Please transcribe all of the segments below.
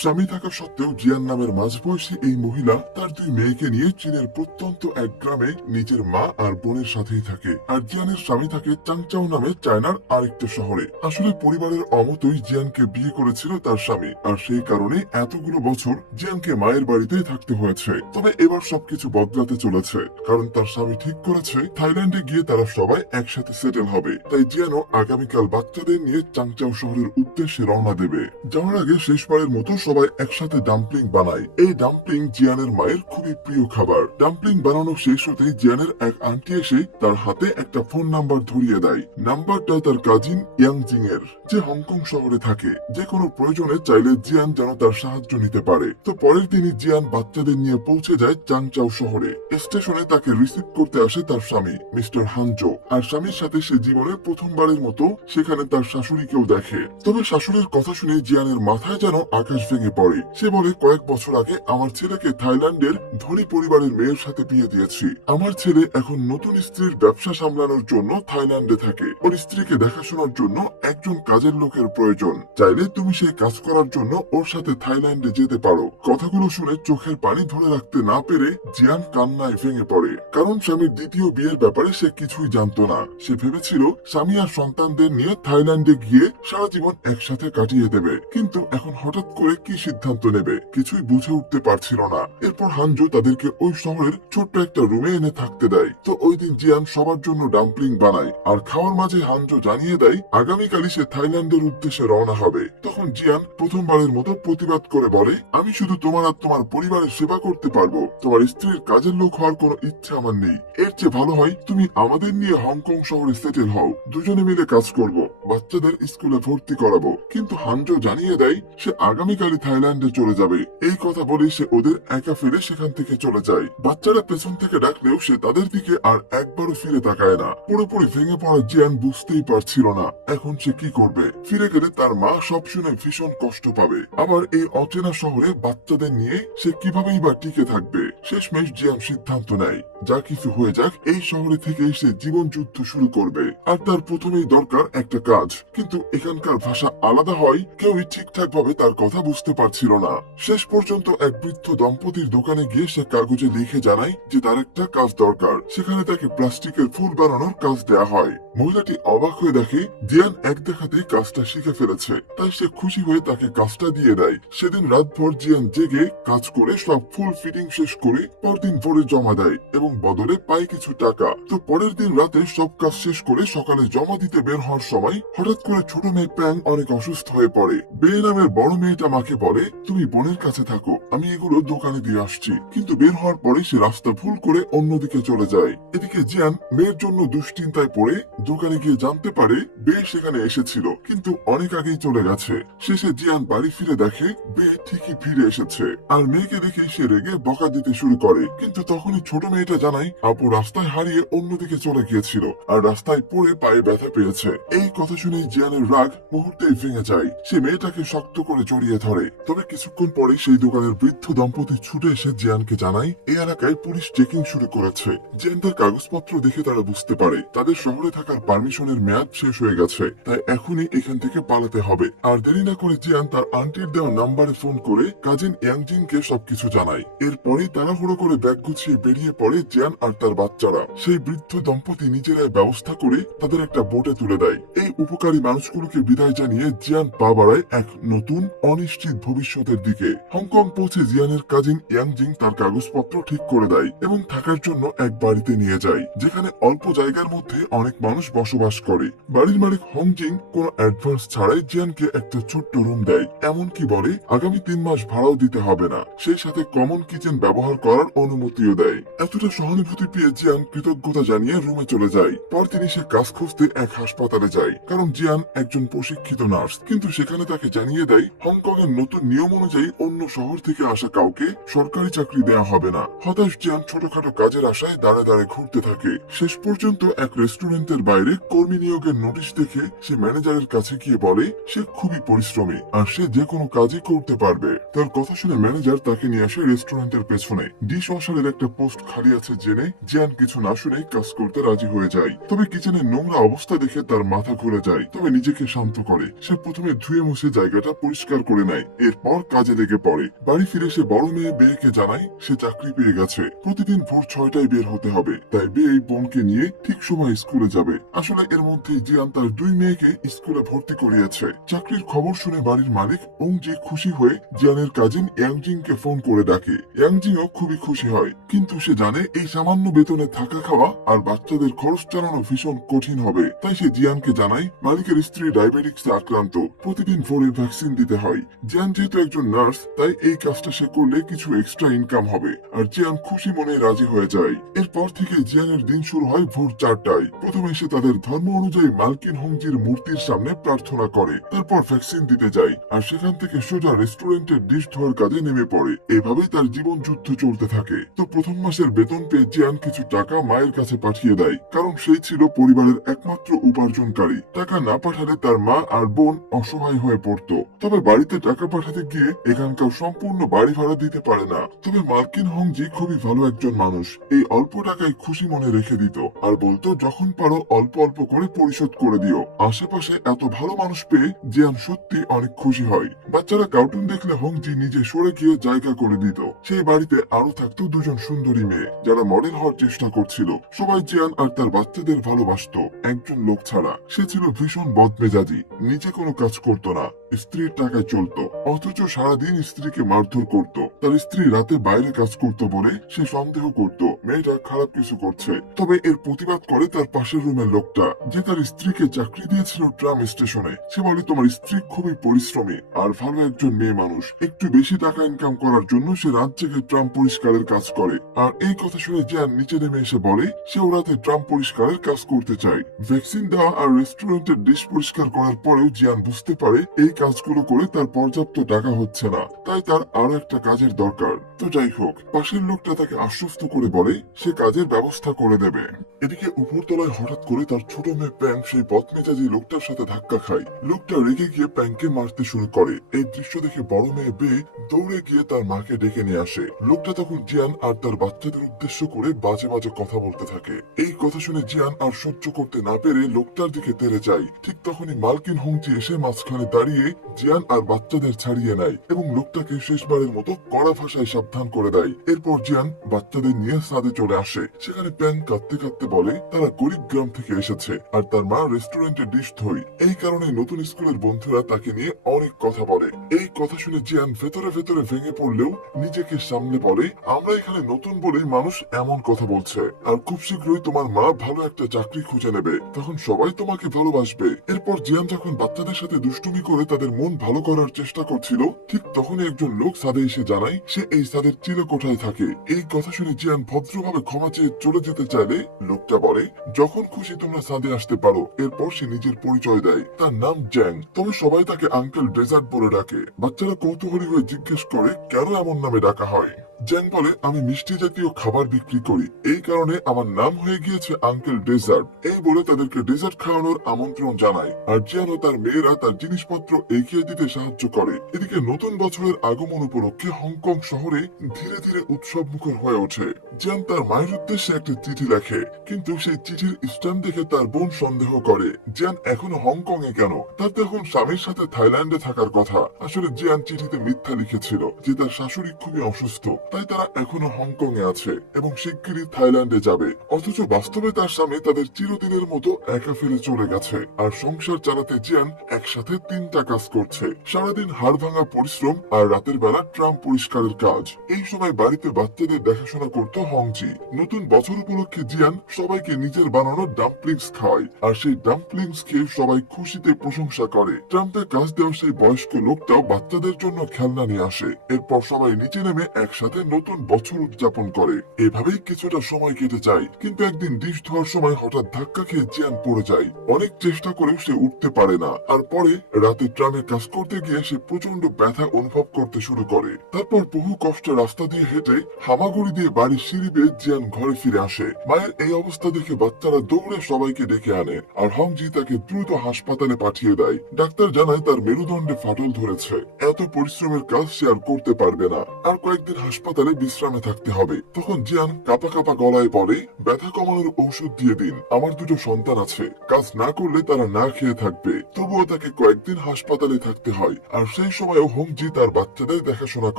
স্বামী থাকা সত্ত্বেও জিয়ান নামের মাঝবয়সী এই মহিলা তার দুই মেয়েকে নিয়ে চীনের প্রত্যন্ত এক গ্রামে নিজের মা আর বোনের সাথেই থাকে। আর জিয়ানের স্বামী থাকে চাংচাও নামে চায়নার আরেকটা শহরে। আসলে পরিবারের অমতই জিয়ানকে বিয়ে করেছিল তার স্বামী, আর সেই কারণে এতগুলো বছর জিয়ানকে মায়ের বাড়িতেই থাকতে হয়েছে। তবে এবার সবকিছু বদলাতে চলেছে, কারণ তার স্বামী ঠিক করেছে থাইল্যান্ডে গিয়ে তারা সবাই একসাথে সেটেল হবে। তাই জিয়ানও আগামীকাল বাচ্চাদের নিয়ে চাংচাও শহরের উদ্দেশ্যে রওনা দেবে। যাওয়ার আগে শেষবারের মতো সবাই একসাথে ডাম্পলিং বানায়। এই ডাম্পলিং জিয়ানের মায়ের খুবই প্রিয় খাবার। ডাম্পলিং বানানো শেষ হতেই জিয়ানের এক আন্টি এসে তার হাতে একটা ফোন নাম্বার ধরিয়ে দেয়। নাম্বারটা তার কাজিন ইয়াংজিং এর, যে হংকং শহরে থাকে। যে কোনো প্রয়োজনে চাইলে জিয়ান যেন তার সাহায্য নিতে পারে। তো পরের দিনই জিয়ান বাচ্চাদের নিয়ে পৌঁছে যায় চাংচাও শহরে। স্টেশনে তাকে রিসিভ করতে আসে তার স্বামী মিস্টার হানজো। আর স্বামীর সাথে সে জীবনে প্রথমবারের মতো সেখানে তার শাশুড়িকেও দেখে। তবে শাশুড়ির কথা শুনে জিয়ানের মাথায় যেন আকাশ ভেঙে পড়ে। সে বলে, কয়েক বছর আগে আমার ছেলেকে থাইল্যান্ডের ধনী পরিবারের মেয়ের সাথে বিয়ে দিয়েছি। আমার ছেলে এখন নতুন স্ত্রীর ব্যবসা সামলানোর জন্য থাইল্যান্ডে থাকে। ওর স্ত্রীকে দেখাশোনার জন্য একজন কাজের লোকের প্রয়োজন। চাইলে তুমি সেই কাজ করার জন্য ওর সাথে থাইল্যান্ডে যেতে পারো। কথাগুলো শুনে চোখের পানি ধরে রাখতে না পেরে জিয়ান কান্নায় ভেঙে পড়ে। কারণ স্বামীর দ্বিতীয় বিয়ের ব্যাপারে সে কিছুই জানতো না। সে ভেবেছিল স্বামী আর সন্তানদের নিয়ে থাইল্যান্ডে গিয়ে সারা জীবন একসাথে কাটিয়ে দেবে, কিন্তু এখন হঠাৎ করে কি সিদ্ধান্ত নেবে কিছুই বুঝে উঠতে পারছিল না। এরপর হানজো তাদেরকে ওই শহরের ছোট্ট একটা রুমে এনে থাকতে দেয়। তো ওই দিন জিয়ান সবার জন্য ডাম্পলিং বানায়। আর খাওয়ার মাঝে হানজো জানিয়ে দেয় আগামীকালই সে থাইল্যান্ডের উদ্দেশ্যে রওনা হবে। তখন জিয়ান প্রথমবারের মতো প্রতিবাদ করে বলে, আমি শুধু তোমার আর তোমার পরিবারের সেবা করতে পারবো, তোমার স্ত্রীর কাজের লোক হওয়ার কোনো ইচ্ছা আমার নেই। এর চেয়ে ভালো হয় তুমি আমাদের নিয়ে হংকং শহরে সেটেল হও, দুজনে মিলে কাজ করব, বাচ্চাদের স্কুলে ভর্তি করাবো। কিন্তু হানজো জানিয়ে দেয় সে আগামীকালই থাইল্যান্ডে চলে যাবে। এই কথা বলে সে ওদের একা ফেলে সেখান থেকে চলে যায়। বাচ্চারা পেছন থেকে ডাকলেও সে তাদের দিকে আর একবারও ফিরে তাকায় না। পুরোপুরি ভেঙে পড়া জিয়ান বুঝতেই পারছিল না এখন সে কি করবে। ফিরে গেলে তার মা সব শুনে ভীষণ কষ্ট পাবে। আবার এই অচেনা শহরে বাচ্চাদের নিয়ে সে কিভাবেই বা টিকে থাকবে। শেষমেশ জিয়ান সিদ্ধান্ত নেয় যা কিছু হয়ে যাক এই শহরে থেকেই সে জীবন যুদ্ধ শুরু করবে। আর তার প্রথমেই দরকার একটা কাজ, কিন্তু এখানকার ভাষা আলাদা হয়, কেউই ঠিকঠাক ভাবে তার কথা বুঝতে পারছিল না। শেষ পর্যন্ত এক বৃদ্ধ দম্পতির দোকানে গিয়ে সে কাগজে লিখে জানায় যে তার একটা কাজ দরকার। সেখানে তাকে প্লাস্টিকের ফুল বানানোর কাজ দেয়া হয়। মহিলাটি অবাক হয়ে দেখে জিয়ান এক দেখাতেই কাজটা শিখে ফেলেছে। তাই সে খুশি হয়ে তাকে কাজটা দিয়ে দেয়। সেদিন রাতভর জিয়ান জেগে কাজ করে সব ফুল ফিটিং শেষ করে পরদিন ভোরে জমা দেয় এবং বদলে পায় কিছু টাকা। তো পরের দিন রাতে সব কাজ শেষ করে সকালে জমা দিতে বের হওয়ার সময় হঠাৎ করে ছোট মেয়ে প্যাং অনেক অসুস্থ হয়ে পড়ে। বে নামের বড় মেয়েটা মাকে বলে, তুমি বোনের কাছে থাকো, আমি এগুলো দোকানে দিয়ে আসছি। কিন্তু বের হওয়ার পরে সে রাস্তা ভুল করে অন্যদিকে চলে যায়। এদিকে জিয়ান মেয়ের জন্য দুশ্চিন্তায় পড়ে দোকানে গিয়ে জানতে পারে বে সেখানে এসেছিল, কিন্তু অনেক আগেই চলে গেছে। শেষে জিয়ান বাড়ি ফিরে দেখে বে ঠিকই ফিরে এসেছে। আর মেয়েকে দেখে সে রেগে বকা দিতে শুরু করে। কিন্তু তখনই ছোট মেয়েটা জানায় আপু রাস্তায় হারিয়ে অন্যদিকে চলে গিয়েছিল আর রাস্তায় পড়ে পায়ে ব্যথা পেয়েছে। এই কথা শুনে জিয়ানের রাগ মুহূর্তেই ভেঙে যায়। সে মেয়েটাকে শক্ত করে জড়িয়ে ধরে। তবে কিছুক্ষণ পরে সেই দোকানের বৃদ্ধ দম্পতি ছুটে এসে জিয়ানকে জানায় এই এলাকায় পুলিশ চেকিং শুরু করেছে। জিয়ান তার কাগজপত্র দেখে তারা বুঝতে পারে তাদের শহরে থাকার পারমিশনের মেয়াদ শেষ হয়ে গেছে। তাই এখনই এখান থেকে পালাতে হবে। আর দেরি না করে জিয়ান তার আন্টির দেওয়া নাম্বারে ফোন করে কাজিন ইয়াংজিনকে সবকিছু জানায়। এরপরেই তাড়াহুড়ো করে ব্যাগ গুছিয়ে বেরিয়ে পড়ে জিয়ান আর তার বাচ্চারা। সেই বৃদ্ধ দম্পতি নিজেরাই ব্যবস্থা করে তাদের একটা বোটে তুলে দেয়। এই উপকারী মানুষগুলোকে বিদায় জানিয়ে জিয়ান পা বাড়ায় এক নতুন অনিশ্চিত ভবিষ্যতের দিকে। হংকং পৌঁছে জিয়ানের কাজিন ইয়াংজিং তার কাগজপত্র ঠিক করে দেয় এবং থাকার জন্য এক বাড়িতে নিয়ে যায়, যেখানে অল্প জায়গার মধ্যে অনেক মানুষ বসবাস করে। বাড়ির মালিক হংজিং কোনো অ্যাডভান্স ছাড়াই জিয়ানকে একটা ছোট্ট রুম দেয়, এমনকি বলে আগামী 3 মাস ভাড়াও দিতে হবে না। সেই সাথে কমন কিচেন ব্যবহার করার অনুমতিও দেয়। এতটা সহানুভূতি পেয়ে জিয়ান কৃতজ্ঞতা জানিয়ে রুমে চলে যায়। পরদিনই সে কাজ খুঁজতে এক হাসপাতালে যায়, কারণ জিয়ান একজন প্রশিক্ষিত নার্স। কিন্তু সেখানে তাকে জানিয়ে দেয় হংকং এর নতুন নিয়ম অনুযায়ী অন্য শহর থেকে আসা কাউকে সরকারি চাকরি দেয়া হবে না। হতাশ জিয়ান ছোটখাটো কাজের আশায় দাঁড়ে দাঁড়ে ঘুরতে থাকে। শেষ পর্যন্ত এক রেস্টুরেন্টের বাইরে কর্মী নিয়োগের নোটিশ দেখে সে ম্যানেজারের কাছে গিয়ে বলে সে খুবই পরিশ্রমী আর সে যে কোনো কাজই করতে পারবে। তার কথা শুনে ম্যানেজার তাকে নিয়ে আসে রেস্টুরেন্টের পেছনে। ডিশ ওয়াশারের একটা পোস্ট খালি আছে জেনে জিয়ান কিছু না শুনে কাজ করতে রাজি হয়ে যায়। তবে কিচেনের নোংরা অবস্থা দেখে তার মাথা ঘুরে যায়, তবে নিজেকে শান্ত করে। সে প্রথমে ধুয়ে মুছে জায়গাটা পরিষ্কার করে নেয়, এরপর কাজে লেগে পড়ে। বাড়ি ফিরে সে বড় মেয়ে বেয়েকে জানায় সে চাকরি পেয়ে গেছে। প্রতিদিন ভোর 6টায় বের হতে হবে, তাই বেয়ে বোনকে নিয়ে ঠিক সময় স্কুলে যাবে। আসলে এর মধ্যে জিয়ান তার 2 মেয়েকে স্কুলে ভর্তি করিয়েছে। চাকরির খবর শুনে বাড়ির মালিক ওংজি খুশি হয়ে জিয়ানের কাজিন ইয়াংজিংকে ফোন করে ডাকে। ইয়াংজিংও খুবই খুশি হয়, কিন্তু সে জানে এই সামান্য বেতনে থাকা খাওয়া আর বাচ্চাদের খরচ চালানো ভীষণ কঠিন হবে। তাই সে জিয়ানকে জানায় মালিকের স্ত্রী ডায়াবেটিক্সে আক্রান্ত, প্রতিদিন ভোরে ভ্যাকসিন দিতে হয়। জিয়ান যেহেতু একজন নার্স, তাই এই কাজটা সে করলে কিছু এক্সট্রা ইনকাম হবে। আর জিয়ান খুশি মনে রাজি হয়ে যায়। এরপর থেকে জিয়ানের দিন শুরু হয় ভোর 4টায়। প্রথমে সে তাদের ধর্ম অনুযায়ী মালকিন হংজির মূর্তির সামনে প্রার্থনা করে, তারপর ভ্যাকসিন দিতে যায় আর সেখান থেকে সোজা রেস্টুরেন্টের ডিশ ধোয়ার কাজে নেমে পড়ে। এভাবেই তার জীবন যুদ্ধ চলতে থাকে। তো প্রথম মাসের বেতন পেয়ে জিয়ান কিছু টাকা মায়ের কাছে পাঠিয়ে দেয়, কারণ সেই ছিল পরিবারের একমাত্র উপার্জনকারী। টাকা না পাঠালে তার মা আর বোন অসহায় হয়ে পড়তো। তবে বাড়িতে টাকা পাঠাতে গিয়ে এখানকার সম্পূর্ণ বাড়ি ভাড়া দিতে পারে না। তবে মালকিন হংজি খুবই ভালো একজন মানুষ, এই অল্প টাকায় খুশি মনে রেখে দিত আর বলতো যখন পারো অল্প অল্প করে পরিশোধ করে দিও। আশেপাশে এত ভালো মানুষ পেয়ে জিয়ান সত্যি অনেক খুশি হয়। বাচ্চারা কার্টুন দেখলে হংজি নিজে সরে গিয়ে জায়গা করে দিত। সেই বাড়িতে আরো থাকতো 2জন সুন্দরী মেয়ে যারা মডেল হওয়ার চেষ্টা করছিল। সবাই জিয়ান আর তার বাচ্চাদের ভালোবাসতো, একজন লোক ছাড়া। সে ছিল ভীষণ বদমেজাজি, নিজে কোনো কাজ করতো না, স্ত্রীর টাকায় চলতো, অথচ সারাদিন স্ত্রীকে মারধর করত। তার স্ত্রী রাতে বাইরে কাজ করতো বলে সে সন্দেহ করত মেয়েটা খারাপ কিছু করছে। তবে এর প্রতিবাদ করে তার পাশের রুমের লোকটা, যে তার স্ত্রীকে চাকরি দিয়েছিল ট্রাম স্টেশনে। সে বলে তোমার স্ত্রী খুবই পরিশ্রমী আর ভালো একজন মেয়ে মানুষ, একটু বেশি টাকা ইনকাম করার জন্য সে রাত জেগে ট্রাম পরিষ্কারের কাজ করে। আর এই কথা শুনে জিয়ান নিচে নেমে এসে বলে সেও রাতে ট্রাম পরিষ্কারের কাজ করতে চায়। ভ্যাকসিন দেওয়া আর রেস্টুরেন্টের ডিশ পরিষ্কার করার পরেও জিয়ান বুঝতে পারে এই কাজগুলো করে তার পর্যাপ্ত টাকা হচ্ছে না, তাই তার আরো একটা কাজের দরকার। তো যাই হোক, পাশের লোকটা তাকে আশ্বস্ত করে বলে সে কাজের ব্যবস্থা করে দেবে। এদিকে উপরতলায় হঠাৎ করে তার ছোট মেয়ে প্যাং সেই বদমেজাজি লোকটার সাথে ধাক্কা খায়। লোকটা রেগে গিয়ে প্যাংকে মারতে শুরু করে। এই দৃশ্য দেখে বড় মেয়ে বে দৌড়ে গিয়ে তার মাকে ডেকে নিয়ে আসে। লোকটা তখন জিয়ান আর তার বাচ্চাদের উদ্দেশ্য করে বাজে বাজে কথা বলতে থাকে। এই কথা শুনে জিয়ান আর সহ্য করতে না পেরে লোকটার দিকে তেড়ে যায়। ঠিক তখনই মালকিন হংজি এসে মাঝখানে দাঁড়িয়ে জিয়ান আর বাচ্চাদের ছাড়িয়ে নেয় এবং লোকটাকে শেষবারের মতো কড়া ভাষায় সাবধান করে দেয়। এরপর জিয়ান বাচ্চাদের নিয়ে ছাদে চলে আসে। সেখানে প্যাং কাঁদতে কাঁদতে বলে তারা গরিব গ্রাম থেকে এসেছে আর তার মা রেস্টুরেন্টে ডিশ ধোয়, এই কারণে নতুন স্কুলের বন্ধুরা তাকে নিয়ে অনেক কথা বলে। এই কথা শুনে জিয়ান ভেতরে ভেতরে ভেঙে পড়লেও নিজেকে সামলে বলে আমরা এখানে নতুন বলেই মানুষ এমন কথা বলছে, আর খুব শীঘ্রই তোমার মা ভালো একটা চাকরি খুঁজে নেবে, তখন সবাই তোমাকে ভালোবাসবে। এরপর জিয়ান যখন বাচ্চাদের সাথে দুষ্টুমি করে তাদের মন ভালো করার চেষ্টা করছিল, ঠিক তখনই একজন লোক ছাদে এসে জানায় সে এই ছাদের চিলে কোঠায় থাকে। এই কথা শুনে জিয়ান ভদ্রভাবে ক্ষমা চেয়ে চলে যেতে চাইলে লোকটা বলে যখন খুশি তোমরা ছাদে আসতে পারো। এরপর সে নিজের পরিচয় দেয়, তার নাম জ্যাং, তবে সবাই তাকে আঙ্কেল ডেজার্ট বলে ডাকে। বাচ্চারা কৌতূহলী হয়ে জিজ্ঞেস করে কেন এমন নামে ডাকা হয়। জ্যাং বলে আমি মিষ্টি জাতীয় খাবার বিক্রি করি, এই কারণে আমার নাম হয়ে গিয়েছে আঙ্কেল ডেজার্ট। এই বলে তাদেরকে ডেজার্ট খাওয়ানোর আমন্ত্রণ জানায় আর জিয়ান ও তার মেয়েরা তার জিনিসপত্র এগিয়ে দিতে সাহায্য করে। এদিকে নতুন বছরের আগমন উপলক্ষে হংকং শহরে ধীরে ধীরে উৎসব মুখর হয়ে ওঠে। জিয়ান তার মায়ের উদ্দেশ্যে একটা চিঠি লেখে, কিন্তু সেই চিঠির স্ট্যাম্প দেখে তার বোন সন্দেহ করে জিয়ান এখনো হংকং এ কেন, তার তো এখন স্বামীর সাথে থাইল্যান্ডে থাকার কথা। আসলে জিয়ান চিঠিতে মিথ্যা লিখেছিল যে তার শাশুড়ি খুবই অসুস্থ, তাই তারা এখনো হংকং এ আছে এবং শিগগিরই থাইল্যান্ডে যাবে। অথচ বাস্তবে তার স্বামী তাদের চিরদিনের মতো একা ফেলে চলে গেছে আর সংসার চালাতে জিয়ান একসাথে 3টা কাজ করছে, সারাদিন হাড় ভাঙা পরিশ্রম আর রাতের বেলা ট্রাম পরিষ্কারের কাজ। এই সময় বাড়িতে বাচ্চাদের দেখাশোনা করত হংজি। নতুন বছর উপলক্ষে জিয়ান সবাইকে নিজের বানানো ডাম্পলিংস খাওয়ায় আর সেই ডাম্পলিংস খেয়ে সবাই খুশিতে প্রশংসা করে। ট্রাম্পে কাজ দেওয়া সেই বয়স্ক লোকটাও বাচ্চাদের জন্য খেলনা নিয়ে আসে। এরপর সবাই নিচে নেমে একসাথে সাথে নতুন বছর উদযাপন করে। এভাবেই কিছুটা সময় কেটে যায়, কিন্তু একদিন ডিশ ধোয়ার সময় হঠাৎ ধাক্কা খেয়ে জিয়ান পড়ে যায়। অনেক চেষ্টা করেও সে উঠতে পারে না, আর পরে রাতে ট্রামে কাজ করতে গিয়ে সে প্রচন্ড ব্যথা অনুভব করতে শুরু করে। তারপর বহু কষ্টে রাস্তা দিয়ে হেঁটে হামাগুড়ি দিয়ে বাড়ির সিঁড়ি বেয়ে জিয়ান ঘরে ফিরে আসে। মায়ের এই অবস্থা দেখে বাচ্চারা দৌড়ে সবাইকে ডেকে আনে, আর হংজি তাকে দ্রুত হাসপাতালে পাঠিয়ে দেয়। ডাক্তার জানায় তার মেরুদণ্ডে ফাটল ধরেছে, এত পরিশ্রমের কাজ সে আর করতে পারবে না, আর কয়েকদিন হাসপাতালে বিশ্রামে থাকতে হবে। তখন জিয়ান কাঁপা কাঁপা গলায় বলে, ব্যথা কমানোর ঔষধ দিয়ে দিন, আমার দুটো সন্তান আছে, কাজ না করলে তারা না খেয়ে থাকবে। তবুও তাকে কয়েকদিন হাসপাতালে থাকতে হয়, আর সেই সময়ও হংজি তার বাচ্চাদের দেখাশোনা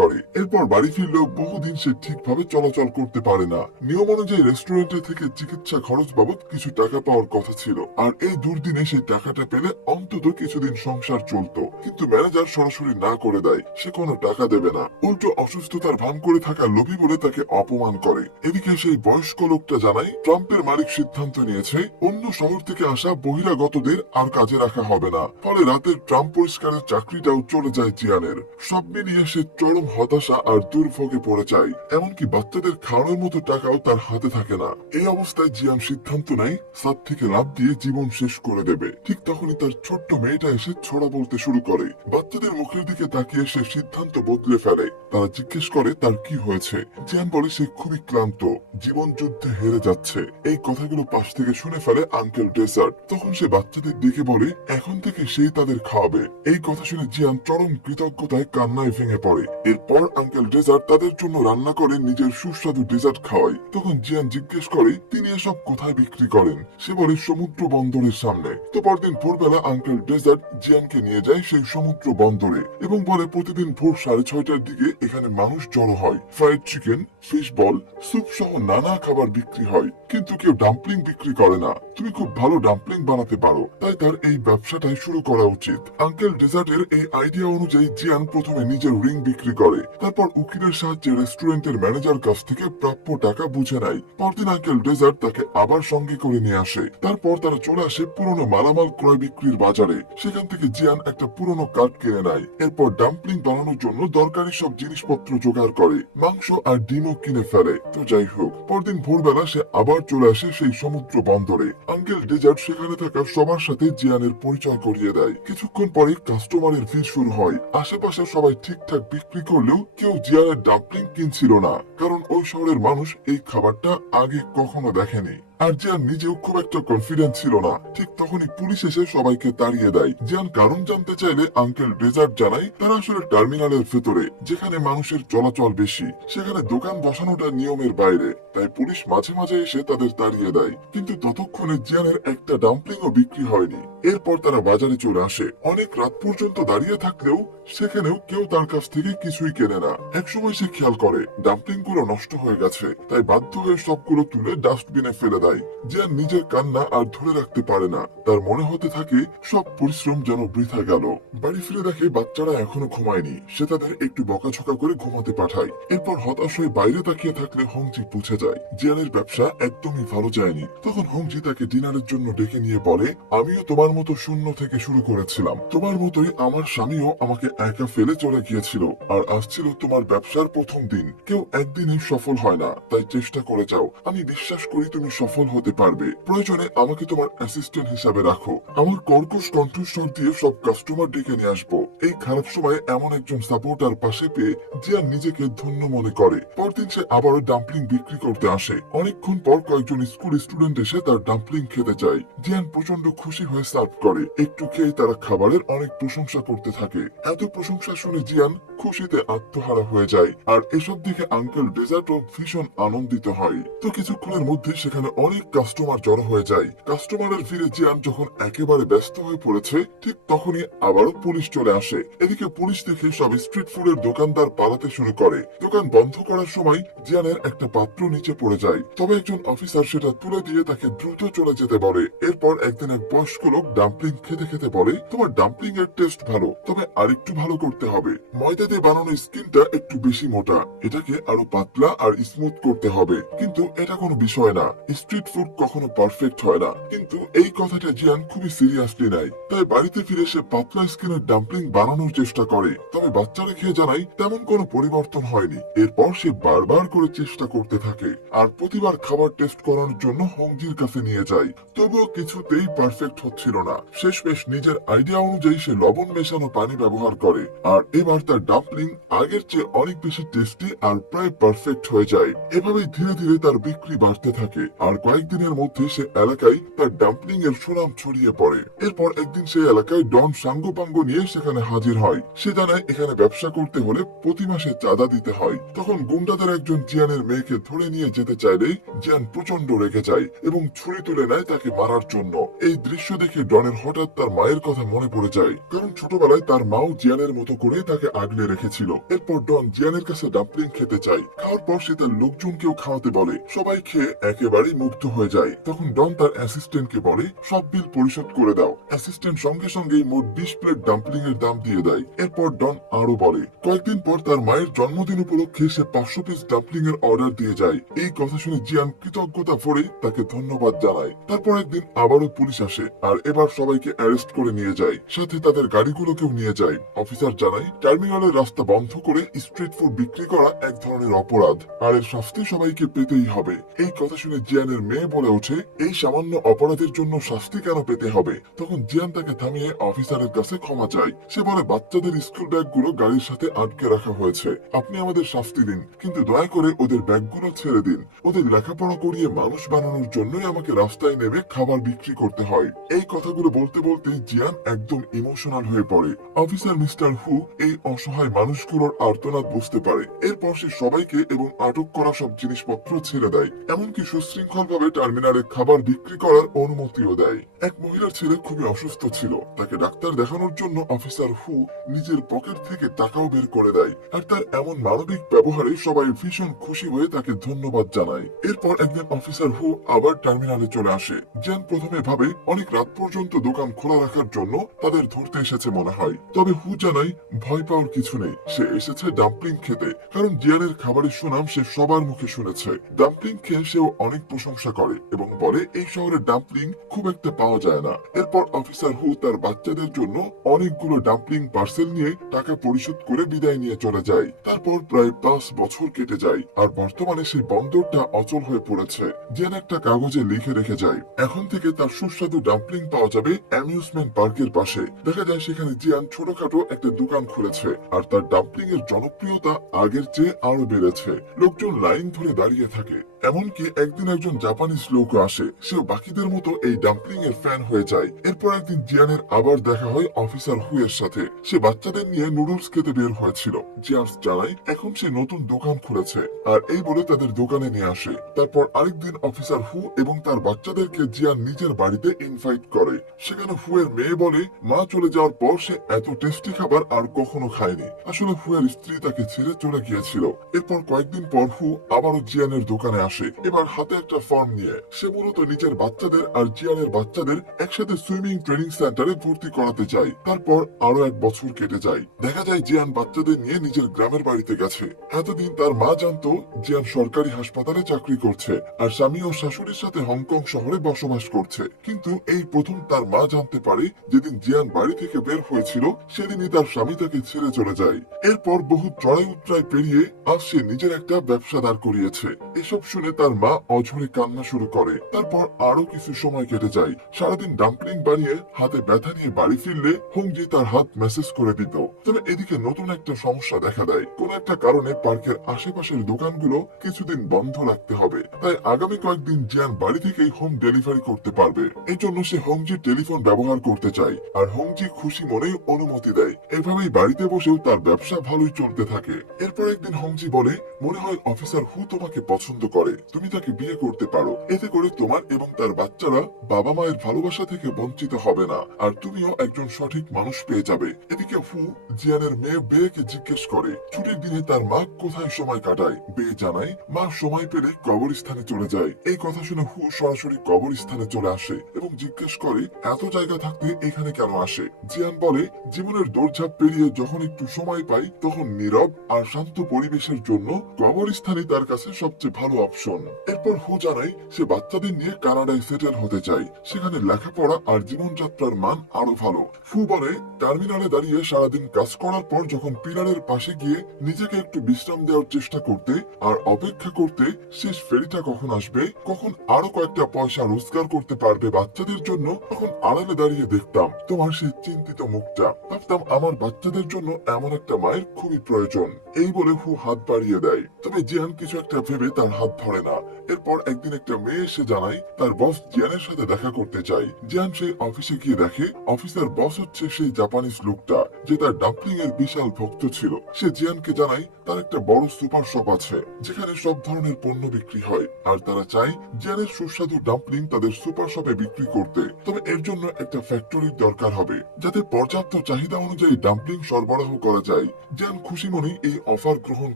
করে। এরপর বাড়ি ফিরলেও বহুদিন সে ঠিকভাবে চলাচল করতে পারে না। নিয়ম অনুযায়ী রেস্টুরেন্টে থেকে চিকিৎসা খরচ বাবদ কিছু টাকা পাওয়ার কথা ছিল, আর এই দুর্দিনে সেই টাকাটা পেলে অন্তত কিছুদিন সংসার চলতো। কিন্তু ম্যানেজার সরাসরি না করে দেয়, সে কোনো টাকা দেবে না, উল্টো অসুস্থতার ভান করে থাকা লোভী বলে তাকে অপমান করে। এদিকে সেই বয়স্ক লোকটা জানায় ট্রাম্পের মালিক সিদ্ধান্ত নিয়েছে অন্য শহর থেকে আসা বহিরাগতদের আর কাজে রাখা হবে না। ফলে রাতের ট্রাম্প পরিষ্কারের চাকরিটাও চলে যায় জিয়ানের। সব মিলিয়ে সে চরম হতাশা আর দুর্ভোগে পড়ে যায়, এমনকি বাচ্চাদের খাওয়ানোর মতো টাকাও তার হাতে থাকে না। এই অবস্থায় জিয়ান সিদ্ধান্ত নেয় ছাদ থেকে লাফ দিয়ে জীবন শেষ করে দেবে। ঠিক তখনই তার ছোট্ট মেয়েটা এসে ছড়া বলতে শুরু করে। বাচ্চাদের মুখের দিকে তাকিয়ে সে সিদ্ধান্ত বদলে ফেলে। তারা জিজ্ঞেস করে তার কি হয়েছে। জিয়ান বলে সে খুবই ক্লান্ত, জীবন যুদ্ধে হেরে যাচ্ছে। এই কথাগুলো পাশ থেকে শুনে ফেলে আঙ্কেল ডেজার্ট। তখন সে বাচ্চাদের ডেকে বলে এখন থেকে সেই তাদের খাওয়াবে। এই কথা শুনে জিয়ান চরম কৃতজ্ঞতায় কান্নায় ভেঙে পড়ে। এরপর আঙ্কেল ডেজার্ট তাদের জন্য রান্না করে নিজের সুস্বাদু ডেজার্ট খাওয়ায়। তখন জিয়ান জিজ্ঞেস করে তিনি এসব কোথায় বিক্রি করেন। সে বলে সমুদ্র বন্দরের সামনে। তো পরদিন ভোরবেলা আঙ্কেল ডেজার্ট জিয়ানকে নিয়ে যায় সেই সমুদ্র বন্দরে এবং বলে প্রতিদিন ভোর 6:30টার দিকে এখানে মানুষ জড়ো হয়। Fried chicken, fish ball, soup সহ নানা খাবার বিক্রি হয়, কিন্তু কেউ ডাম্পলিং বিক্রি করে না। তুমি খুব ভালো ডাম্পলিং বানাতে পারো, তাই তার এই ব্যবসাটাই শুরু করা উচিত। আঙ্কেল ডেজার্টের এই আইডিয়া অনুযায়ী জিয়ান প্রথমে নিজের রিং বিক্রি করে, তারপর উকিলের সাহায্যে রেস্টুরেন্টের ম্যানেজার কাছ থেকে প্রাপ্য টাকা বুঝে নেয়। পরদিন আঙ্কেল ডেজার্ট তাকে আবার সঙ্গে করে নিয়ে আসে। তারপর তারা চলে আসে পুরনো মালামাল ক্রয় বিক্রির বাজারে। সেখান থেকে জিয়ান একটা পুরনো কার্ড কিনে নেয়। এরপর ডাম্পলিং বানানোর জন্য দরকারি সব জিনিসপত্র জোগাড় করে, মাংস আর ডিমও কিনে ফেলে। তো যাই হোক, পরদিন ভোরবেলা সে আবার চলে আসে সেই সমুদ্র বন্দরে। আঙ্কেল ডেজার্ট সেখানে থাকা সবার সাথে জিয়ানের পরিচয় করিয়ে দেয়। কিছুক্ষণ পরে কাস্টমারের ভিড় শুরু হয়। আশেপাশে সবাই ঠিকঠাক বিক্রি করলেও কেউ জিয়ানের ডাম্পলিং কিনছিল না, কারণ ওই শহরের মানুষ এই খাবারটা আগে কখনো দেখেনি। আর জিয়ান নিজেও খুব একটা কনফিডেন্ট ছিল না। ঠিক তখনই পুলিশ এসে সবাইকে তাড়িয়ে দেয়। জিয়ান কারণ জানতে চাইলে আঙ্কেল ডেজার্ট জানায় তারা আসলে টার্মিনালের ভেতরে, যেখানে মানুষের চলাচল বেশি, সেখানে দোকান বসানোটা নিয়মের বাইরে, তাই পুলিশ মাঝে মাঝে এসে তাদের তাড়িয়ে দেয়। কিন্তু ততক্ষণে জিয়ানের একটা ডাম্পলিংও বিক্রি হয়নি। এরপর তারা বাজারে চলে আসে। অনেক রাত পর্যন্ত দাঁড়িয়ে থাকলেও সেখানেও কেউ তার কাছ থেকে কিছুই কেনে না। একসময় সে খেয়াল করে ডাম্পলিং গুলো নষ্ট হয়ে গেছে, তাই বাধ্য হয়ে সবগুলো তুলে ডাস্টবিনে ফেলে দেয়। জিয়ান নিজের কান্না আর ধরে রাখতে পারে না। তার মনে হতে থাকে সব পরিশ্রম যেন বৃথা গেল। বাড়ি ফিরে দেখে বাচ্চারা এখনো ঘুমায়নি। সে তাদের একটু বকাঝকা করে ঘুমাতে পাঠায়। এরপর হতাশ হয়ে বাইরে তাকিয়ে থাকলে হংজি বুঝে যায় জিয়ানের ব্যবসা একদমই ভালো যায়নি। তখন হংজি তাকে ডিনারের জন্য ডেকে নিয়ে বলে, আমিও তোমার মতো শূন্য থেকে শুরু করেছিলাম। তোমার মতোই আমার স্বামীও আমাকে একা ফেলে চলে গিয়েছিল, আর আসছিল তোমার ব্যবসার প্রথম দিন। কেউ একদিনই সফল হয় না, তাই চেষ্টা করে যাও। আমি বিশ্বাস করি তুমি সফল হতে পারবে। প্রয়োজনে আমাকে তোমার অ্যাসিস্ট্যান্ট হিসাবে রাখো। আমার কর্কশ কণ্ঠস্বর দিয়ে সব কাস্টমার ডেকে নিয়ে আসবো। এই খারাপ সময়ে এমন একজন সাপোর্টার পাশে পেয়ে জিয়ান নিজেকে ধন্য মনে করে। পরদিন সে আবারও ডাম্পলিং বিক্রি করতে আসে। অনেকক্ষণ পর কয়েকজন স্কুল স্টুডেন্ট এসে তার ডাম্পলিং খেতে চায়। জিয়ান প্রচন্ড খুশি হয়ে সার্ভ করে। একটু খেয়ে তারা খাবারের অনেক প্রশংসা করতে থাকে। এত প্রশংসা শুনে জিয়ান খুশিতে আত্মহারা হয়ে যায়, আর এসব দিকে আঙ্কেল ডেজার্টও ভীষণ আনন্দিত হয়। তো কিছুক্ষণের মধ্যে সেখানে অনেক কাস্টমার জড়ো হয়ে যায়। কাস্টমারের ভিড়ে জিয়ান যখন একেবারে ব্যস্ত হয়ে পড়েছে, ঠিক তখনই আবারও পুলিশ চলে আসে। এদিকে পুলিশ দেখে সব স্ট্রিট ফুডের দোকানদার পালাতে শুরু করে। দোকান বন্ধ করার সময় জিয়ানের একটা পাত্র নিচে পড়ে যায়, তবে একজন অফিসার সেটা তুলে দিয়ে তাকে দ্রুত চলে যেতে বলে। এরপর একদিন এক বয়স্ক লোক ডাম্পলিং খেতে খেতে বলে, তোমার ডাম্পলিং এর টেস্ট ভালো, তবে আরেকটু ভালো করতে হবে। ময়দা দিয়ে বানানো স্কিনটা একটু বেশি মোটা, এটাকে আরো পাতলা আর স্মুথ করতে হবে। কিন্তু এটা কোনো বিষয় না, স্ট্রিট ফুড কখনো পারফেক্ট হয় না। কিন্তু এই কথাটা জিয়ান খুবই সিরিয়াসলি নেয়। তাই বাড়িতে ফিরে সে পাতলা স্কিনের ডাম্পলিং বানানোর চেষ্টা করে। তবে বাচ্চারা খেয়ে জানায় তেমন কোনো পরিবর্তন হয়নি। এরপর সে বারবার করে চেষ্টা করতে থাকে আর প্রতিবার খাবার টেস্ট করানোর জন্য হংজির কাছে নিয়ে যায়। তবুও কিছুতেই পারফেক্ট হচ্ছিল না। শেষমেশ নিজের আইডিয়া অনুযায়ী সে লবণ মেশানো পানি ব্যবহার করে আর এবার তার ডাম্পলিং আগের চেয়ে অনেক বেশি টেস্টি আর প্রায় পারফেক্ট হয়ে যায়। এভাবেই ধীরে ধীরে তার বিক্রি বাড়তে থাকে আর কয়েকদিনের মধ্যে সে এলাকায় তার ডাম্পলিং এর সুনাম ছড়িয়ে পড়ে। এরপর একদিন সে এলাকায় ডন সাঙ্গোপাঙ্গ নিয়ে সেখানে হাজির হয়। সে জানায় এখানে ব্যবসা করতে হলে প্রতি মাসে চাঁদা দিতে হয়। তখন গুন্ডাদের একজন জিয়ানের মেয়েকে ধরে নিয়ে যেতে চাইলেই জিয়ান প্রচন্ড রেগে যায় এবং ছুরি তুলে নেয় তাকে মারার জন্য। এই দৃশ্য দেখে ডনের হঠাৎ তার মায়ের কথা মনে পড়ে যায়, কারণ ছোটবেলায় তার মাও জিয়ানের মতো করে তাকে আগলে রেখেছিল। এরপর ডন জিয়ানের কাছে ডাম্পলিং খেতে চায়। খাওয়ার পর সে তার লোকজনকেও খাওয়াতে বলে। সবাই খেয়ে একেবারেই মুগ্ধ হয়ে যায়। তখন ডন তার অ্যাসিস্ট্যান্টকে বলে, সব বিল পরিশোধ করে দাও। অ্যাসিস্ট্যান্ট সঙ্গে সঙ্গেই মোট 20 প্লেট ডাম্পলিং এর দাম দিয়ে দেয়। এরপর ডন আরো বলে, কয়েকদিন পর তার মায়ের জন্মদিন উপলক্ষে সে 500 পিস ডাম্পলিং এর অর্ডার দিয়ে যায়। এই কথা শুনে জিয়ান কৃতজ্ঞতা ভরে তাকে ধন্যবাদ জানায়। তারপর একদিন আবারও পুলিশ আসে আর এবার সবাইকে অ্যারেস্ট করে নিয়ে যায়, সাথে তাদের গাড়িগুলোকেও নিয়ে যায়। অফিসার জানায় টার্মিনালের রাস্তা বন্ধ করে স্ট্রিট ফুড বিক্রি করা এক ধরনের অপরাধ আর এর শাস্তি সবাইকে পেতেই হবে। এই কথা শুনে জিয়ানের মেয়ে বলে ওঠে, এই সামান্য অপরাধের জন্য শাস্তি কেন পেতে হবে? তখন জিয়ান তাকে থামিয়ে অফিসারের কাছে ক্ষমা চায়। সে বলে, বাচ্চাদের স্কুল ব্যাগগুলো গাড়ির সাথে আটকে রাখা হয়েছে, আপনি আমাদের শাস্তি দিন, কিন্তু দয়া করে ওদের ব্যাগগুলো ছেড়ে দিন। ওদের লেখাপড়া করিয়ে মানুষ বানানোর জন্যই আমাকে রাস্তায় নেমে খাবার বিক্রি করতে হয়। এই কথাগুলো বলতে বলতে জিয়ান একদম ইমোশনাল হয়ে পড়ে। অফিসার মিস্টার হু এই অসহায় মানুষগুলোর আর্তনাদ বুঝতে পারে। এরপর সে সবাইকে এবং আটক করা সব জিনিসপত্র ছেড়ে দেয়, এমনকি সুশৃঙ্খল ভাবে টার্মিনালে খাবার বিক্রি করার অনুমতিও দেয়। এক মহিলার ছেলে খুবই অসুস্থ ছিল, তাকে ডাক্তার দেখানোর জন্য অফিসার হু নিজের পকেট থেকে টাকাও বের করে দেয় আর তার এমন মানবিক ব্যবহারে সবাই ভীষণ খুশি হয়ে তাকে ধন্যবাদ জানায়। এরপর একদিন অফিসার হু আবার টার্মিনালে চলে আসে। জিয়ান প্রথমে ভাবে অনেক রাত পর্যন্ত দোকান খোলা রাখার জন্য তাদের ধরতে এসেছে মনে হয়। তবে হু জানায় ভয় পাওয়ার কিছু নেই, সে এসেছে ডাম্পলিং খেতে, কারণ জিয়ানের খাবারের সুনাম সে সবার মুখে শুনেছে। ডাম্পলিং খেয়ে সেও অনেক প্রশংসা করে এবং বলে এই শহরে ডাম্পলিং খুব একটা পাওয়া যায় না। এরপর অফিসার হু তার বাচ্চাদের জন্য অনেকগুলো ডাম্পলিং পার্সেল নিয়ে টাকা পরিশোধ করে বিদায় নিয়ে চলে যায়। তারপর প্রায় 5 বছর কেটে যায় আর বর্তমানে সেই বন্দরটা অচল হয়ে পড়েছে। জিয়ান একটা কাগজে লিখে রেখে যায়, এখন থেকে তার সুস্বাদু ডাম্পলিং পাওয়া যাবে অ্যামিউজমেন্ট পার্কের পাশে। দেখা যায় সেখানে জিয়ান ছোটখাটো একটা দোকান খুলেছে আর তার ডাম্পলিং এর জনপ্রিয়তা আগের চেয়ে আরো বেড়েছে। লোকজন লাইন ধরে দাঁড়িয়ে থাকে, এমনকি একদিন একজন জাপানিজ লোক আসে, সেও বাকিদের মতো এই ডাম্পলিং এর ফ্যান হয়ে যায়। এরপর একদিন জিয়ানের আবার দেখা হয় অফিসার হু এর সাথে। সে বাচ্চাদের নিয়ে নুডলস খেতে বের হয়েছিল। জিয়ান জানায় এখন সে নতুন দোকান খুলেছে আর এই বলে তাদের দোকানে নিয়ে আসে। তারপর আরেকদিন অফিসার হু এবং তার বাচ্চাদেরকে জিয়ান নিজের বাড়িতে ইনভাইট করে। সেখানে হু এর মেয়ে বলে মা চলে যাওয়ার পর সে এত টেস্টি খাবার আর কখনো খায়নি। আসলে হু এর স্ত্রী তাকে ছেড়ে চলে গিয়েছিল। এরপর কয়েকদিন পর হু আবারও জিয়ানের দোকানে আসে, এবার হাতে একটা ফর্ম নিয়ে। সে মূলত নিজের বাচ্চাদের আর জিয়ানের বাচ্চাদের একসাথে সুইমিং ট্রেনিং সেন্টারে ভর্তি করাতে চায়। তারপর আরো 1 বছর কেটে যায়। দেখা যায় জিয়ান বাচ্চাদের নিয়ে নিজের গ্রামের বাড়িতে গেছে। এতদিন তার মা জানতো জিয়ান সরকারি হাসপাতালে চাকরি করছে আর স্বামী ও শাশুড়ির সাথে হংকং শহরে বসবাস করছে। কিন্তু এই প্রথম তার মা জানতে পারে যেদিন জিয়ান বাড়ি থেকে বের হয়েছিল সেদিনই তার স্বামী তাকে ছেড়ে চলে যায়। এরপর বহু চড়াই উতরাই পেরিয়ে আজ সে নিজের একটা ব্যবসা দাঁড় করিয়েছে। এসব শুনে তার মা অঝরে কান্না শুরু করে। তারপর আরো কিছু সময় কেটে যায়। সারাদিন ডাম্পলিং বানিয়ে হাতে ব্যথা নিয়ে বাড়ি ফিরলে হংজি তার হাত মেসেজ করে দিত। তবে এদিকে নতুন একটা সমস্যা দেখা দেয়। কোন একটা কারণে পার্কের আশেপাশের দোকানগুলো কিছুদিন বন্ধ রাখতে হবে। তাই আগামী কয়েকদিন জিয়ান বাড়ি থেকেই হোম ডেলিভারি করতে পারবে। এই জন্য সে হংজির টেলিফোন ব্যবহার করতে চায় আর হংজি খুশি মনেই অনুমতি দেয়। এভাবেই বাড়িতে বসেও তার ব্যবসা ভালোই চলতে থাকে। এরপর একদিন হংজি বলে, মনে হয় অফিসার হু তোমাকে পছন্দ করে। করে তুমি তাকে বিয়ে করতে পারো। এতে করে তোমার এবং তার বাচ্চারা বাবা মায়ের ভালোবাসা থেকে বঞ্চিত হবে না, আর তুমিও একজন সঠিক মানুষ পেয়ে যাবে। এদিকে হু জিয়ানের মেয়ে বেকে জিজ্ঞেস করে ছুটির দিনে তার মা কোথায় সময় কাটায়। বে জানায় মা সময় পেলে কবরস্থানে চলে যায়। এই কথা শুনে হু সরাসরি কবরস্থানে চলে আসে এবং জিজ্ঞেস করে এত জায়গা থাকতে এখানে কেন আসে। জিয়ান বলে জীবনের দৌড়ঝাঁপ পেরিয়ে যখন একটু সময় পাই তখন নীরব আর শান্ত পরিবেশের জন্য কবরস্থানই তার কাছে সবচেয়ে ভালো অপশন। এরপর হু জানায় সে বাচ্চাদের নিয়ে কানাডায় সেটেল হতে চায়, সেখানে লেখাপড়া আর জীবনযাত্রার মান আরো ভালো। ফু বলে টার্মিনালে দাঁড়িয়ে সারাদিন কাজ করার পর যখন পিলারের পাশে গিয়ে নিজেকে একটু বিশ্রাম দেওয়ার চেষ্টা করতে আর অপেক্ষা করতে শেষ ফেরিটা কখন আসবে, কখন আরো কয়েকটা পয়সা রোজগার করতে পারবে বাচ্চাদের জন্য, তখন আড়ালে দাঁড়িয়ে দেখতাম তোমার সেই চিন্তিত মুখটা। ভাবতাম আমার বাচ্চাদের জন্য এমন একটা মায়ের খুবই প্রয়োজন। এই বলে হু হাত বাড়িয়ে দেয়, তবে জিয়ান কিছু একটা ভেবে তার হাত ধরে না। এরপর একদিন একটা মেয়ে এসে জানায় তার বস জিয়ানের সাথে দেখা করতে চায়। জিয়ান সেই অফিসে গিয়ে দেখে অফিসের বস হচ্ছে সেই জাপানিজ লোকটা যে তার ডাম্পলিং এর বিশাল ভক্ত ছিল। সে জিয়ানকে জানায় তার একটা বড় সুপার শপ আছে যেখানে সব ধরনের পণ্য বিক্রি হয়, আর তারা চায় জিয়ানের সুস্বাদু ডাম্পলিং তাদের সুপার শপে বিক্রি করতে। তবে এর জন্য একটা ফ্যাক্টরির দরকার হবে যাতে পর্যাপ্ত চাহিদা অনুযায়ী ডাম্পলিং সরবরাহ করা যায়। জিয়ান খুশি মনেই এই অফার গ্রহণ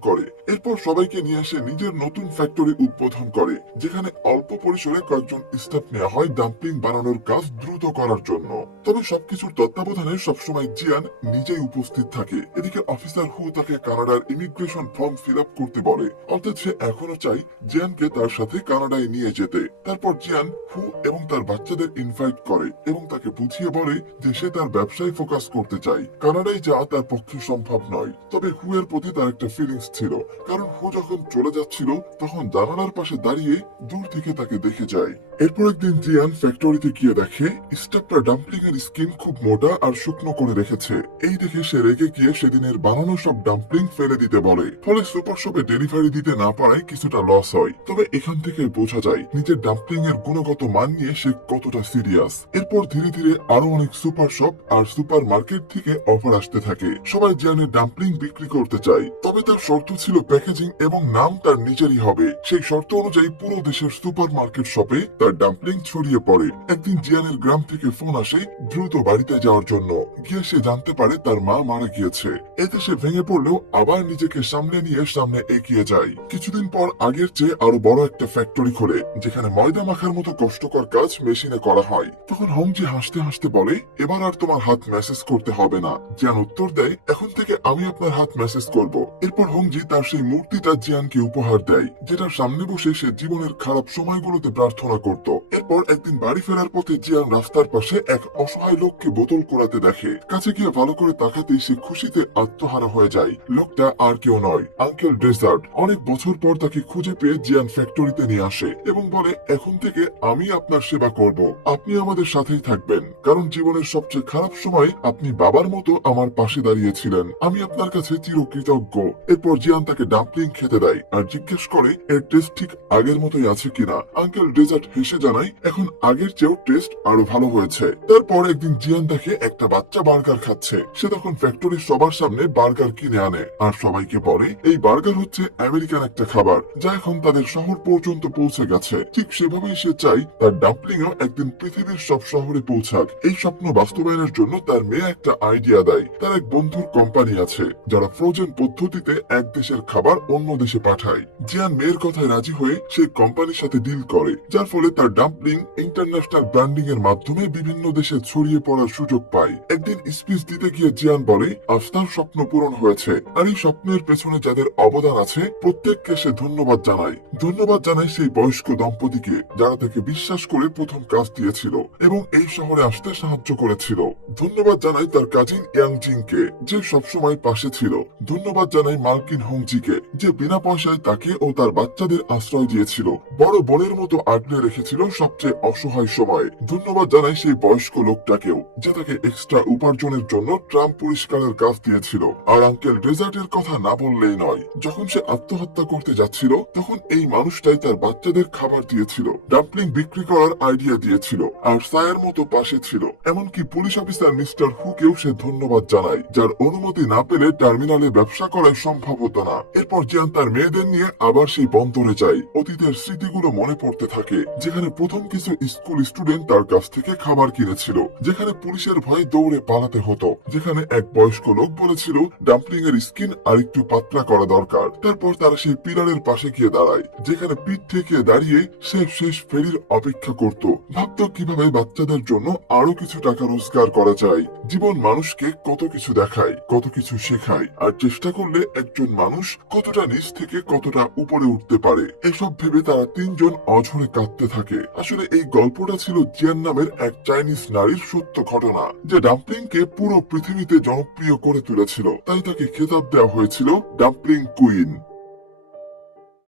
করে। এরপর সবাইকে নিয়ে এসে নিজের নতুন ফ্যাক্টরি উদ্বোধন করে যেখানে অল্প পরিসরে কয়েকজন স্টাফ নেওয়া হয় ডাম্পলিং বানানোর কাজ দ্রুত করার জন্য। তবে সবকিছুর তত্ত্বাবধানে সবসময় জিয়ান নিজেই উপস্থিত থাকে। এদিকে অফিসার হু তাকে কানাডার ইমিগ্রেশন ফর্ম ফিল আপ করতে বলে, অর্থাৎ সে এখনো চাই জিয়ানকে তার সাথে কানাডায় নিয়ে যেতে। তারপর জিয়ান হু এবং তার বাচ্চাদের ইনভাইট করে এবং তাকে বুঝিয়ে বলে যে সে তার ব্যবসায় ফোকাস করতে চায়, কানাডায় যাওয়া তার পক্ষে সম্ভব নয়। তবে হু এর প্রতি তার একটা ফিলিংস ছিল, কারণ হু যখন চলে যাচ্ছিল তখন জানালার পাশে দাঁড়িয়ে দূর থেকে তাকে দেখে যায়। এরপর একদিন জিয়ান ফ্যাক্টরিতে গিয়ে দেখে স্টাফরা ডাম্পলিং এর স্কিন খুব মোটা আর শুকনো করে রেখেছে। এই দেখে সে রেগে গিয়ে সেদিনের বানানো সব ডাম্পলিং ফেলে দিতে বলে। ফলে সুপার শপে ডেলিভারি দিতে না পারায় কিছুটা লস হয়। তবে এখান থেকে বোঝা যায় নিজের ডাম্পলিং এর গুণগত মান নিয়ে সে কতটা সিরিয়াস। এরপর ধীরে ধীরে আরো অনেক সুপার শপ আর সুপার মার্কেট থেকে অফার আসতে থাকে। সবাই জিয়ানের ডাম্পলিং বিক্রি করতে চায়, তবে তার শর্ত ছিল প্যাকেজিং এবং নাম তার নিজেরই হবে। সেই শর্ত অনুযায়ী পুরো দেশের সুপার মার্কেট শপে তার ডাম্পলিং ছড়িয়ে পড়ে। একদিন জিয়ানের গ্রাম থেকে ফোন আসে দ্রুত বাড়িতে যাওয়ার জন্য। গিয়ে সে জানতে পারে তার মা মারা গিয়েছে। এতে সে ভেঙে পড়লেও আবার নিজেকে সামনে নিয়ে সামনে এগিয়ে যায়। কিছুদিন পর আগের চেয়ে আরো বড় একটা ফ্যাক্টরি খোলে যেখানে ময়দা মাখার মতো কষ্টকর কাজ মেশিনে করা হয়। তখন হংজি হাসতে হাসতে বলে এবার আর তোমার হাত মেসেজ করতে হবে না। জিয়ান উত্তর দেয় এখন থেকে আমি আপনার হাত মেসেজ করব। এরপর হংজি তার সেই মূর্তিটা জিয়ানকে উপহার দেয়, যেটার সামনে বসে সে জীবনের খারাপ সময়গুলোতে প্রার্থনা করত। এরপর একদিন বাড়ি ফেরার পথে জিয়ান রাস্তার পাশে এক অসহায় লোককে বোতল কোড়াতে দেখে। কাছে গিয়ে ভালো করে তাকাতেই সে খুশিতে আত্মহারা হয়ে যায়। লোকটা আর কেউ নয়, আঙ্কেল ডেজার্ট। অনেক বছর পর তাকে খুঁজে পেয়ে জিয়ান ফ্যাক্টরিতে নিয়ে আসে এবং বলে এখন থেকে আমি আপনার সেবা করব, আপনি আমাদের সাথেই থাকবেন, কারণ জীবনের সবচেয়ে খারাপ সময় আপনি বাবার মতো আমার পাশে দাঁড়িয়েছিলেন। আমি আপনার কাছে চিরকৃতজ্ঞ। এরপর জিয়ান তাকে ডাম্পলিং খেতে দেয় আর জিজ্ঞেস করে এর টেস্ট ঠিক আগের মতোই আছে কিনা। আঙ্কেল ডেজার্ট হেসে জানায় এখন আগের চেয়েও টেস্ট আরো ভালো হয়েছে। তারপর একদিন জিয়ান দেখে একটা বাচ্চা বার্গার খাচ্ছে। সে তখন ফ্যাক্টরির সবার সামনে বার্গার কিনে আনে আর সবাইকে বলে এই বার্গার হচ্ছে আমেরিকান একটা খাবার যা এখন তাদের শহর পর্যন্ত পৌঁছে গেছে। ঠিক সেভাবেই সে চাই তার ডাম্পলিংও একদিন পৃথিবীর সব শহরে পৌঁছাক। এই স্বপ্ন বাস্তবায়নের জন্য তার মেয়ে একটা আইডিয়া দেয়। তার এক বন্ধুর কোম্পানি আছে যারা ফ্রোজেন পদ্ধতিতে এক দেশের খাবার অন্য দেশে পাঠায়। জিয়ান মেয়ের কথায় রাজি হয়ে সেই কোম্পানির সাথে ডিল করে, যার ফলে তার ডাম্পলিং ইন্টারন্যাশনাল ব্র্যান্ডিং এর মাধ্যমে বিভিন্ন দেশে ছড়িয়ে পড়ার সুযোগ পায়। একদিন স্পিচ দিতে গিয়ে জিয়ান বলে আজ তার স্বপ্ন পূরণ হয়েছে, আর এই স্বপ্নের পেছনে যাদের অবদান আছে প্রত্যেককে সে ধন্যবাদ জানায়। ধন্যবাদ জানায় সেই বয়স্ক দম্পতিকে যারা তাকে বিশ্বাস করে প্রথম কাজ দিয়েছিল এবং এই শহরে আসতে সাহায্য করেছিল। ধন্যবাদ জানাই তার কাজিন ইয়াংজিংকে যে সবসময় পাশে ছিল। ধন্যবাদ জানাই মার্কিন হংজিকে যে বিনা পয়সায় তাকে ও তার বাচ্চাদের আশ্রয় দিয়েছিল, বড় বোনের মতো আগলে রেখেছিল সবচেয়ে অসহায় সময়। ধন্যবাদ জানাই সেই বয়স্ক লোকটাকেও যে তাকে এক্সট্রা উপার্জনের জন্য ট্রাম পরিষ্কারের কাজ দিয়েছিল। আর আঙ্কেল ডেজার্টের কথা না বললেই নয়, যখন সে আত্মহত্যা করতে যাচ্ছিল তখন এই মানুষটাই তার বাচ্চাদের খাবার দিয়েছিল, ডাম্পলিং বিক্রি করার আইডিয়া দিয়েছিল আর সায়ের মতো পাশে ছিল। এমনকি পুলিশ অফিসার মিস্টার হুকেও সে ধন্যবাদ জানায়, যার অনুমতি না পেলে টার্মিনালে ব্যবসা করাই সম্ভব হতো না। এরপর জিয়ান তার মেয়েদের নিয়ে আবার সেই বন্দরে যায় ও অতীতের স্মৃতিগুলো মনে পড়তে থাকে, যেখানে প্রথম কিছু স্কুল স্টুডেন্ট তার কাছ থেকে খাবার কিনেছিল, যেখানে পুলিশের ভয়ে দৌড়ে পালাতে হতো, যেখানে এক বয়স্ক লোক বলেছিল ডাম্পলিং এর স্কিন আরেকটু পাতলা করা দরকার। তারপর তারা সেই পিলারের পাশে গিয়ে দাঁড়ায়, যেখানে পিঠ থেকে দাঁড়িয়ে সে শেষ ফেরির অপেক্ষা করত, ভাবতো কিভাবে বাচ্চাদের জন্য আরো কিছু টাকা রোজগার করা যায়। জীবন মানুষকে কত কিছু দেখায়, কত কিছু শেখায়, আর চেষ্টা করলে একজন মানুষ কতটা নিচ থেকে কতটা উপরে উঠতে পারে। এসব ভেবে তারা তিনজন অঝরে কাঁদতে থাকে। আসলে এই গল্পটা ছিল জিয়ান নামের এক চাইনিজ নারীর সত্য ঘটনা, যে ডাম্পলিংকে পুরো পৃথিবীতে জনপ্রিয় করে তুলেছিল। তাই তাকে খেতাব দেওয়া হয়েছিল ডাম্পলিং কুইন।